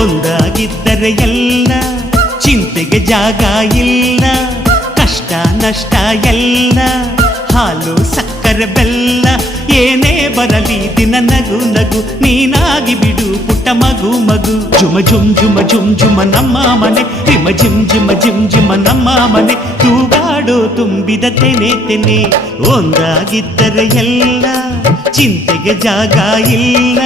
ಒಂದಾಗಿದ್ದರೆ ಎಲ್ಲ ಚಿಂತೆಗೆ ಜಾಗ ಇಲ್ಲ, ಕಷ್ಟ ನಷ್ಟ ಎಲ್ಲ ಹಾಲು ಸಕ್ಕರೆ ಬೆಲ್ಲ ಏನೇ ಬರಲಿ ದಿನ ನಗು ನಗು ನೀನಾಗಿ ಬಿಡು ಪುಟ್ಟ ಮಗು ಮಗು. ಜುಮ ಜುಮ್ ಜುಮ ಜುಮ್ ಜುಮ ನಮ್ಮ ಮನೆ, ರಿಮ ಜಿಮ್ ಜಿಮ ಜಿಮ್ ಜಿಮ ನಮ್ಮ ಮನೆ, ತೂಗಾಡೋ ತುಂಬಿದ ತೆನೆ ತೆನೆ. ಒಂದಾಗಿದ್ದರೆ ಎಲ್ಲ ಚಿಂತೆಗೆ ಜಾಗ ಇಲ್ಲ.